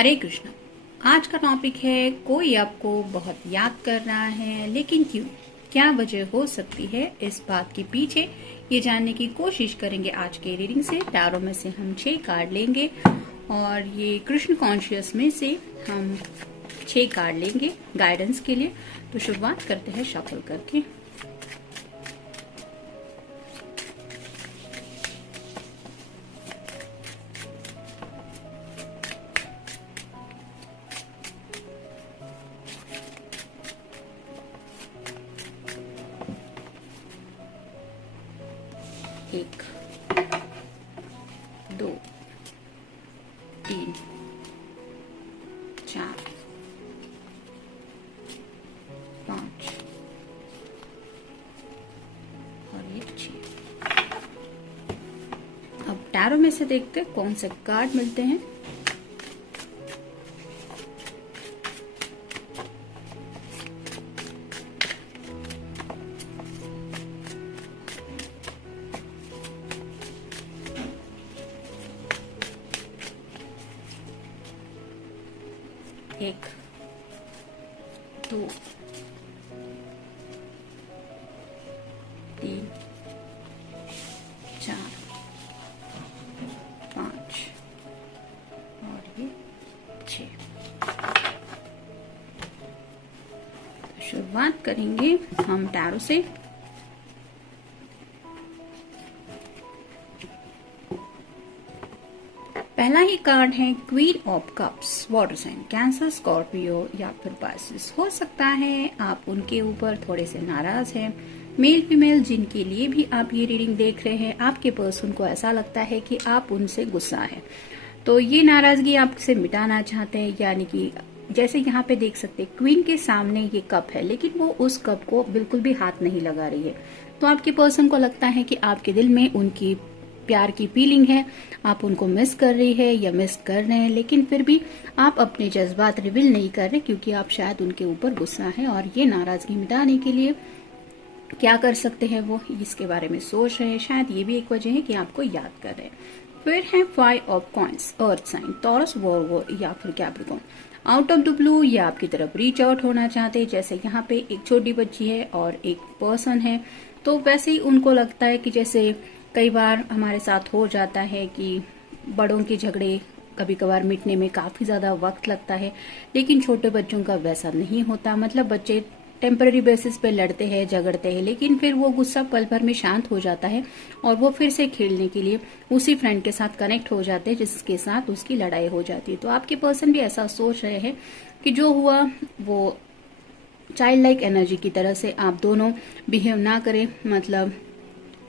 हरे कृष्णा। आज का टॉपिक है कोई आपको बहुत याद कर रहा है, लेकिन क्यों, क्या वजह हो सकती है इस बात के पीछे, ये जानने की कोशिश करेंगे आज के रीडिंग से। टैरो में से हम 6 कार्ड लेंगे और ये कृष्ण कॉन्शियस में से हम 6 कार्ड लेंगे गाइडेंस के लिए। तो शुरुआत करते हैं शफल करके। एक, 2, 3, 4, 5 और एक 6। अब टैरो में से देखते हैं कौन से कार्ड मिलते हैं। एक, 2, 3, 4, 5 और ये 6। तो शुरुआत करेंगे हम टैरो से। पहला ही कार्ड है queen of cups, water sign, Cancer, Scorpio या फिर पाइसेस। हो सकता है आप उनके ऊपर थोड़े से नाराज हैं। मेल फीमेल जिनके लिए भी आप ये रीडिंग देख रहे हैं, आपके पर्सन को ऐसा लगता है कि आप उनसे गुस्सा है, तो ये नाराजगी आपसे मिटाना चाहते हैं। यानी कि जैसे यहाँ पे देख सकते हैं क्वीन के सामने ये कप है, लेकिन वो उस कप को बिल्कुल भी हाथ नहीं लगा रही है। तो आपके पर्सन को लगता है कि आपके दिल में उनकी प्यार की फीलिंग है, आप उनको मिस कर रही है या मिस कर रहे हैं, लेकिन फिर भी आप अपने जज्बात रिवील नहीं कर रहे क्योंकि आप शायद उनके ऊपर गुस्सा है। और ये नाराजगी मिटाने के लिए क्या कर सकते हैं वो इसके बारे में सोच रहे हैं। शायद ये भी एक वजह है कि आपको याद कर रहे हैं। फिर है 5 of coins, earth sign, Taurus, Virgo या फिर Capricorn. Out of the blue या आपकी तरफ रीच आउट होना चाहते हैं। जैसे यहाँ पे एक छोटी बच्ची है और एक पर्सन है, तो वैसे ही उनको लगता है कि जैसे कई बार हमारे साथ हो जाता है कि बड़ों के झगड़े कभी कभार मिटने में काफी ज्यादा वक्त लगता है, लेकिन छोटे बच्चों का वैसा नहीं होता। मतलब बच्चे टेम्पररी बेसिस पे लड़ते हैं, झगड़ते हैं, लेकिन फिर वो गुस्सा पल भर में शांत हो जाता है और वो फिर से खेलने के लिए उसी फ्रेंड के साथ कनेक्ट हो जाते हैं जिसके साथ उसकी लड़ाई हो जाती है। तो आपके पर्सन भी ऐसा सोच रहे हैं कि जो हुआ वो चाइल्ड लाइक एनर्जी की तरह से आप दोनों बिहेव ना करें। मतलब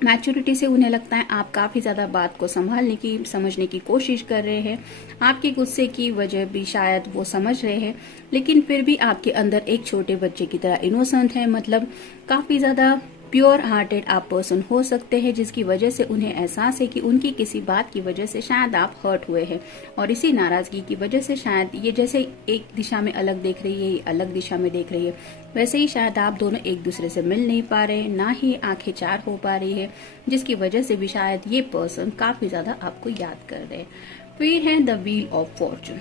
मैच्योरिटी से उन्हें लगता है आप काफी ज्यादा बात को संभालने की, समझने की कोशिश कर रहे हैं। आपके गुस्से की वजह भी शायद वो समझ रहे हैं, लेकिन फिर भी आपके अंदर एक छोटे बच्चे की तरह इनोसेंट है। मतलब काफी ज्यादा प्योर हार्टेड आप पर्सन हो सकते हैं, जिसकी वजह से उन्हें एहसास है कि उनकी किसी बात की वजह से शायद आप हर्ट हुए हैं और इसी नाराजगी की वजह से शायद ये जैसे एक दिशा में अलग देख रही है, ये अलग दिशा में देख रही है, वैसे ही शायद आप दोनों एक दूसरे से मिल नहीं पा रहे, ना ही आंखें चार हो पा रही है, जिसकी वजह से भी शायद ये पर्सन काफी ज्यादा आपको याद कर रहे हैं। फिर है द व्हील ऑफ फॉर्चून।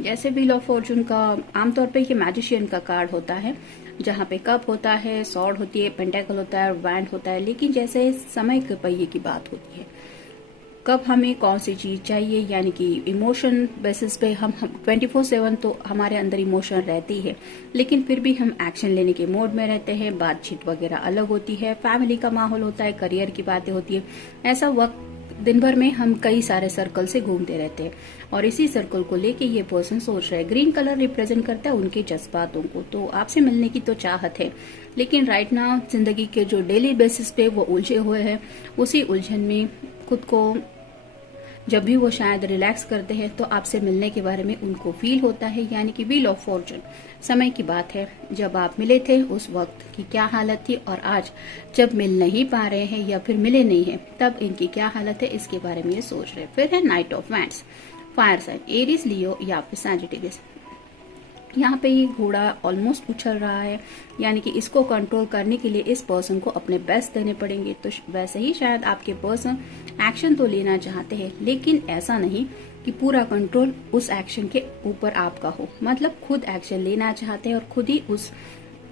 जैसे व्हील ऑफ फॉर्चून का आमतौर पे ये मैजिशियन का कार्ड होता है, जहाँ पे कप होता है, सॉर्ड होती है, पेंटेकल होता है, वैंड होता है, लेकिन जैसे समय के पहिए की बात होती है, कब हमें कौन सी चीज चाहिए, यानी कि इमोशन बेसिस पे हम 24/7 तो हमारे अंदर इमोशन रहती है, लेकिन फिर भी हम एक्शन लेने के मोड में रहते हैं। बातचीत वगैरह अलग होती है, फैमिली का माहौल होता है, करियर की बातें होती है। ऐसा वक्त दिन भर में हम कई सारे सर्कल से घूमते रहते हैं और इसी सर्कल को लेके ये पर्सन सोच रहा है। ग्रीन कलर रिप्रेजेंट करता है उनके जज्बातों को, तो आपसे मिलने की तो चाहत है, लेकिन राइट नाउ जिंदगी के जो डेली बेसिस पे वो उलझे हुए हैं, उसी उलझन में खुद को जब भी वो शायद रिलैक्स करते हैं तो आपसे मिलने के बारे में उनको फील होता है। यानी कि व्हील ऑफ फॉर्चून समय की बात है, जब आप मिले थे उस वक्त की क्या हालत थी और आज जब मिल नहीं पा रहे हैं या फिर मिले नहीं है तब इनकी क्या हालत है, इसके बारे में ये सोच रहे हैं। फिर है knight of wands, fire sign, Aries, Leo या फिर सैजिटेरियस। यहाँ पे ये घोड़ा ऑलमोस्ट उछल रहा है, यानी कि इसको कंट्रोल करने के लिए इस पर्सन को अपने बेस्ट देने पड़ेंगे। तो वैसे ही शायद आपके पर्सन एक्शन तो लेना चाहते हैं, लेकिन ऐसा नहीं कि पूरा कंट्रोल उस एक्शन के ऊपर आपका हो, मतलब खुद एक्शन लेना चाहते हैं और खुद ही उस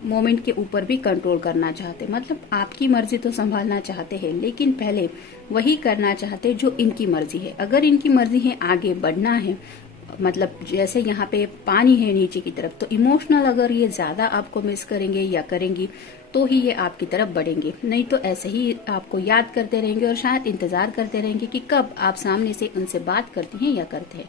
मोमेंट के ऊपर भी कंट्रोल करना चाहते, मतलब आपकी मर्जी तो संभालना चाहते हैं लेकिन पहले वही करना चाहते जो इनकी मर्जी है। अगर इनकी मर्जी है आगे बढ़ना है, मतलब जैसे यहाँ पे पानी है नीचे की तरफ, तो इमोशनल अगर ये ज्यादा आपको मिस करेंगे या करेंगी तो ही ये आपकी तरफ बढ़ेंगे, नहीं तो ऐसे ही आपको याद करते रहेंगे और शायद इंतजार करते रहेंगे कि कब आप सामने से उनसे बात करती हैं या करते हैं।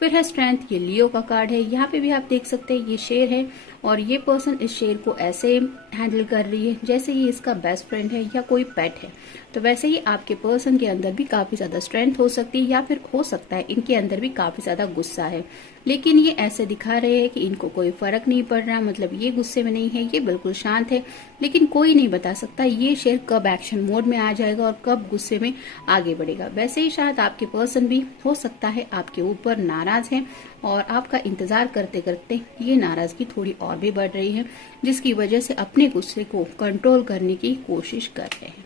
फिर है स्ट्रेंथ, ये लियो का कार्ड है। यहाँ पे भी आप देख सकते हैं ये शेर है और ये पर्सन इस शेर को ऐसे हैंडल कर रही है जैसे ये इसका बेस्ट फ्रेंड है या कोई पेट है। तो वैसे ही आपके पर्सन के अंदर भी काफी ज्यादा स्ट्रेंथ हो सकती है या फिर हो सकता है इनके अंदर भी काफी ज्यादा गुस्सा है, लेकिन ये ऐसे दिखा रहे हैं कि इनको कोई फर्क नहीं पड़ रहा, मतलब ये गुस्से में नहीं है, ये बिल्कुल शांत है। लेकिन कोई नहीं बता सकता ये शेर कब एक्शन मोड में आ जाएगा और कब गुस्से में आगे बढ़ेगा। वैसे ही शायद आपके पर्सन भी हो सकता है आपके ऊपर नाराज है और आपका इंतजार करते करते ये नाराजगी थोड़ी और भी बढ़ रही है, जिसकी वजह से अपने गुस्से को कंट्रोल करने की कोशिश कर रहे हैं।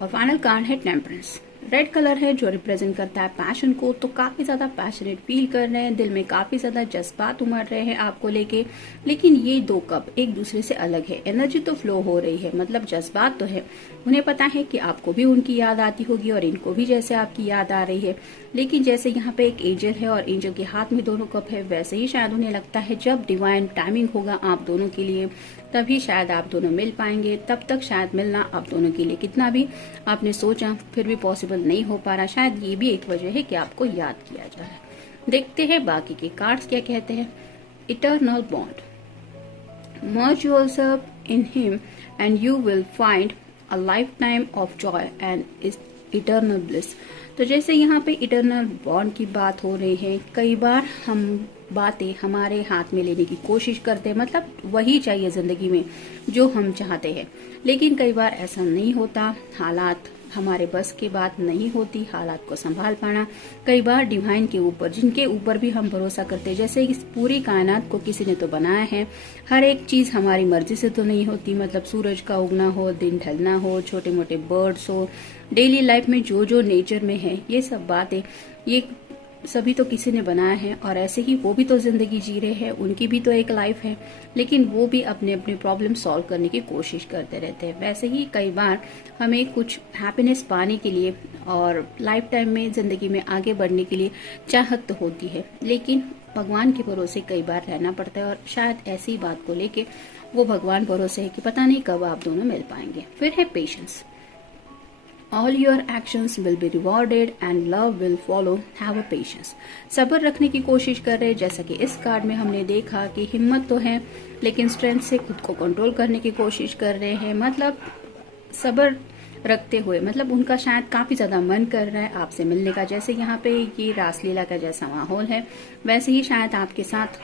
और फाइनल कार्ड है टेम्परेंस। रेड कलर है जो रिप्रेजेंट करता है पैशन को, तो काफी ज्यादा पैशनेट फील कर रहे हैं, दिल में काफी ज्यादा जज्बात उमड़ रहे हैं आपको लेके। लेकिन ये दो कप एक दूसरे से अलग है, एनर्जी तो फ्लो हो रही है, मतलब जज्बात तो है, उन्हें पता है कि आपको भी उनकी याद आती होगी और इनको भी जैसे आपकी याद आ रही है। लेकिन जैसे यहाँ पे एक एंजल है और एंजल के हाथ में दोनों कप है, वैसे ही शायद उन्हें लगता है जब डिवाइन टाइमिंग होगा आप दोनों के लिए तभी शायद आप दोनों मिल पाएंगे। तब तक शायद मिलना आप दोनों के लिए कितना भी आपने सोचा फिर भी पॉसिबल नहीं हो पा रहा, शायद ये भी एक वजह है कि आपको याद किया जा रहा है। देखते हैं बाकी के कार्ड्स क्या कहते हैं। Eternal bond, merge yourself in him and you will find a lifetime of joy and eternal bliss। तो जैसे यहाँ पे इटर्नल बॉन्ड की बात हो रही है, कई बार हम बातें हमारे हाथ में लेने की कोशिश करते हैं, मतलब वही चाहिए जिंदगी में जो हम चाहते हैं, लेकिन कई बार ऐसा नहीं होता, हालात हमारे बस की बात नहीं होती हालात को संभाल पाना। कई बार डिवाइन के ऊपर, जिनके ऊपर भी हम भरोसा करते हैं, जैसे इस पूरी कायनात को किसी ने तो बनाया है, हर एक चीज हमारी मर्जी से तो नहीं होती, मतलब सूरज का उगना हो, दिन ढलना हो, छोटे मोटे बर्ड्स हो, डेली लाइफ में जो जो नेचर में है, ये सब बातें ये सभी तो किसी ने बनाया है और ऐसे ही वो भी तो जिंदगी जी रहे हैं, उनकी भी तो एक लाइफ है, लेकिन वो भी अपने अपने प्रॉब्लम सॉल्व करने की कोशिश करते रहते हैं। वैसे ही कई बार हमें कुछ हैप्पीनेस पाने के लिए और लाइफ टाइम में जिंदगी में आगे बढ़ने के लिए चाहत तो होती है, लेकिन भगवान के भरोसे कई बार रहना पड़ता है और शायद ऐसी बात को लेके वो भगवान भरोसे है कि पता नहीं कब आप दोनों मिल पाएंगे। फिर है patience, All your actions will be rewarded and love will follow. Have a patience. सब्र रखने की कोशिश कर रहे हैं, जैसा कि इस कार्ड में हमने देखा कि हिम्मत तो है लेकिन स्ट्रेंथ से खुद को कंट्रोल करने की कोशिश कर रहे हैं, मतलब सब्र रखते हुए, मतलब उनका शायद काफी ज्यादा मन कर रहा है आपसे मिलने का। जैसे यहाँ पे ये रासलीला का जैसा माहौल है, वैसे ही शायद आपके साथ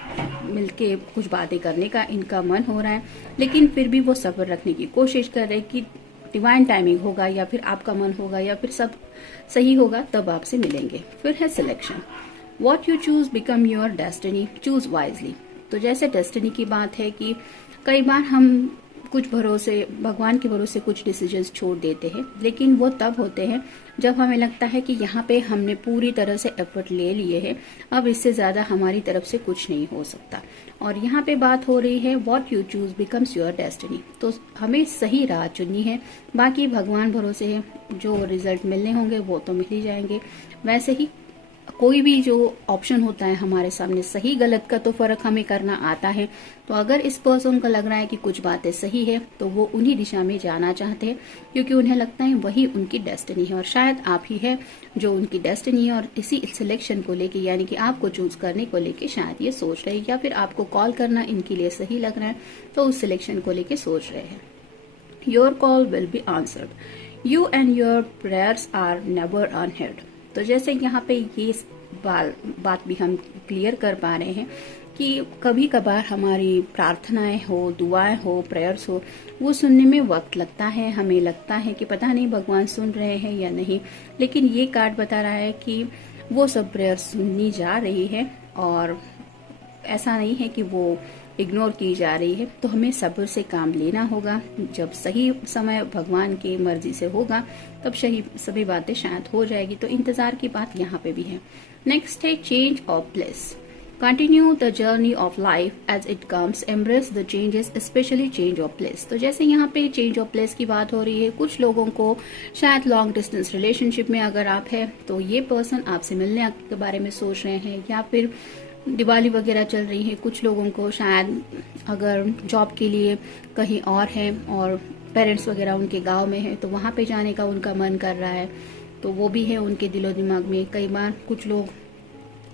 मिलके कुछ बातें करने का इनका मन हो रहा है, लेकिन फिर भी वो सब्र रखने की कोशिश कर रहे हैं कि डिवाइन टाइमिंग होगा या फिर आपका मन होगा या फिर सब सही होगा तब आपसे मिलेंगे। फिर है selection, what you choose become your destiny, choose wisely. तो जैसे डेस्टिनी की बात है कि कई बार हम कुछ भरोसे, भगवान के भरोसे कुछ डिसीजंस छोड़ देते हैं, लेकिन वो तब होते हैं जब हमें लगता है कि यहाँ पे हमने पूरी तरह से एफर्ट ले लिए हैं, अब इससे ज्यादा हमारी तरफ से कुछ नहीं हो सकता। और यहाँ पे बात हो रही है what you choose becomes your destiny, तो हमें सही राह चुननी है, बाकी भगवान भरोसे है, जो रिजल्ट मिलने होंगे वो तो मिल ही जाएंगे। वैसे ही कोई भी जो ऑप्शन होता है हमारे सामने, सही गलत का तो फर्क हमें करना आता है, तो अगर इस पर्सन को लग रहा है कि कुछ बातें सही है तो वो उन्हीं दिशा में जाना चाहते हैं, क्योंकि उन्हें लगता है वही उनकी डेस्टिनी है और शायद आप ही है जो उनकी डेस्टिनी है। और इसी सिलेक्शन को लेके, यानी कि आपको चूज करने को लेके शायद ये सोच रहे हैं, या फिर आपको कॉल करना इनके लिए सही लग रहा है तो उस सिलेक्शन को लेके सोच रहे हैं। Your call will be answered, you and your prayers are never unheard. तो जैसे यहाँ पे ये बात भी हम क्लियर कर पा रहे हैं कि कभी कभार हमारी प्रार्थनाएं हो, दुआएं हो, प्रेयर्स हो, वो सुनने में वक्त लगता है, हमें लगता है कि पता नहीं भगवान सुन रहे हैं या नहीं, लेकिन ये कार्ड बता रहा है कि वो सब प्रेयर सुननी जा रही है और ऐसा नहीं है कि वो इग्नोर की जा रही है, तो हमें सब्र से काम लेना होगा। जब सही समय भगवान की मर्जी से होगा तब सभी बातें शायद हो जाएगी। तो इंतजार की बात यहाँ पे भी है। नेक्स्ट है change of place. Continue the journey of life as it comes, embrace the changes, especially change of place. तो जैसे यहाँ पे चेंज ऑफ प्लेस की बात हो रही है, कुछ लोगों को शायद लॉन्ग डिस्टेंस रिलेशनशिप में अगर आप है तो ये पर्सन आपसे मिलने के बारे में सोच रहे हैं, या फिर दिवाली वगैरह चल रही है। कुछ लोगों को शायद अगर जॉब के लिए कहीं और है और पेरेंट्स वगैरह उनके गांव में है तो वहां पे जाने का उनका मन कर रहा है, तो वो भी है उनके दिलो दिमाग में। कई बार कुछ लोग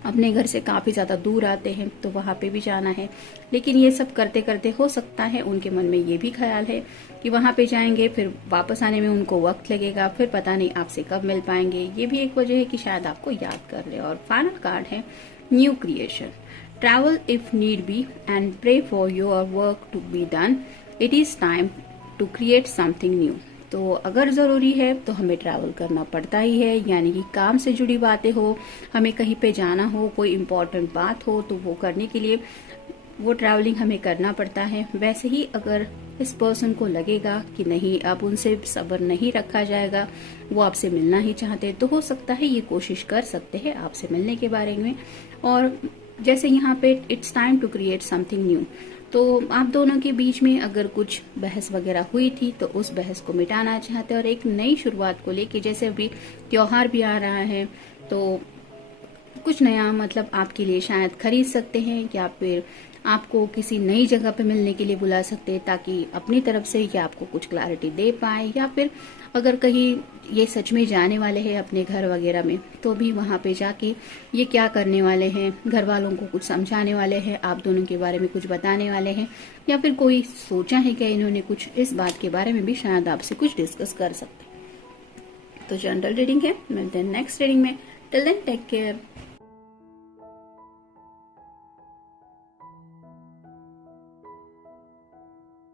अपने घर से काफी ज्यादा दूर आते हैं तो वहां पे भी जाना है, लेकिन ये सब करते करते हो सकता है उनके मन में ये भी ख्याल है कि वहां पे जाएंगे फिर वापस आने में उनको वक्त लगेगा, फिर पता नहीं आपसे कब मिल पाएंगे। ये भी एक वजह है कि शायद आपको याद कर ले। और फाइनल कार्ड है new creation. Travel if need be and pray for your work to be done. It is time to create something new. तो अगर जरूरी है तो हमें ट्रैवल करना पड़ता ही है, यानी कि काम से जुड़ी बातें हो, हमें कहीं पे जाना हो, कोई इम्पोर्टेंट बात हो, तो वो करने के लिए वो ट्रैवलिंग हमें करना पड़ता है। वैसे ही अगर इस पर्सन को लगेगा कि नहीं अब उनसे सब्र नहीं रखा जाएगा, वो आपसे मिलना ही चाहते, तो हो सकता है ये कोशिश कर सकते हैं आपसे मिलने के बारे में। और जैसे यहाँ पे it's time to create something new, तो आप दोनों के बीच में अगर कुछ बहस वगैरह हुई थी तो उस बहस को मिटाना चाहते हैं और एक नई शुरुआत को लेके, जैसे अभी त्योहार भी आ रहा है तो कुछ नया मतलब आपके लिए शायद खरीद सकते हैं, या फिर आपको किसी नई जगह पे मिलने के लिए बुला सकते हैं ताकि अपनी तरफ से ये आपको कुछ क्लैरिटी दे पाए। या फिर अगर कहीं ये सच में जाने वाले हैं अपने घर वगैरह में तो भी वहां पे जाके ये क्या करने वाले हैं, घर वालों को कुछ समझाने वाले हैं, आप दोनों के बारे में कुछ बताने वाले हैं, या फिर कोई सोचा है कि इन्होंने कुछ, इस बात के बारे में भी शायद आपसे कुछ डिस्कस कर सकते हैं। तो जनरल रीडिंग है, मिलते हैं नेक्स्ट रीडिंग में। Till then take care.